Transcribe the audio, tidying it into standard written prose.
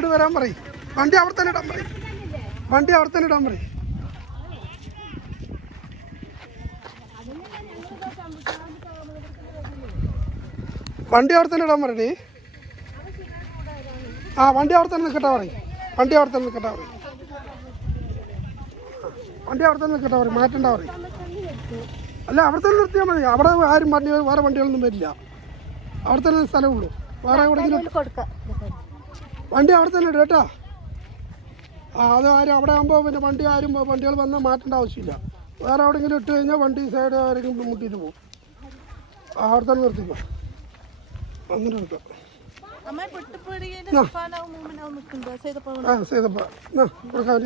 ഇങ്ങോട്ട് വരാൻ പറയും. വണ്ടി അവിടെ തന്നെ ഇടാൻ പറയും. വണ്ടി അവിടെ തന്നെ ഇടാൻ പറയും. വണ്ടി അവിടെ തന്നെ ഇടാൻ പറയണേ. ആ വണ്ടി അവിടെ തന്നെ നിൽക്കട്ടെ പറയും. വണ്ടി അവിടെ തന്നെ നിൽക്കട്ടെ പറയും. വണ്ടി അവിടെ തന്നെ നിൽക്കട്ടെ പറയും. മാറ്റണ്ട പറയും. അല്ല അവിടെ തന്നെ നിർത്തിയാൽ മതി. അവിടെ ആരും വേറെ വണ്ടികളൊന്നും വരില്ല. അവിടെ തന്നെ സ്ഥലമുള്ളൂ. വേറെ എവിടെയെങ്കിലും വണ്ടി അവിടെ തന്നെ ഇടും കേട്ടോ. അത് ആരും അവിടെ ആകുമ്പോൾ പിന്നെ വണ്ടികൾ വന്നാൽ മാറ്റേണ്ട ആവശ്യമില്ല. വേറെ എവിടെയെങ്കിലും ഇട്ട് കഴിഞ്ഞാൽ വണ്ടി സൈഡ് ആരെങ്കിലും മുട്ടിയിട്ട് പോകും. അവിടെ തന്നെ നിർത്തിക്കോ. എന്നിട്ട് എടുക്കാം. ചെയ്തപ്പോ കൊടുക്കാൻ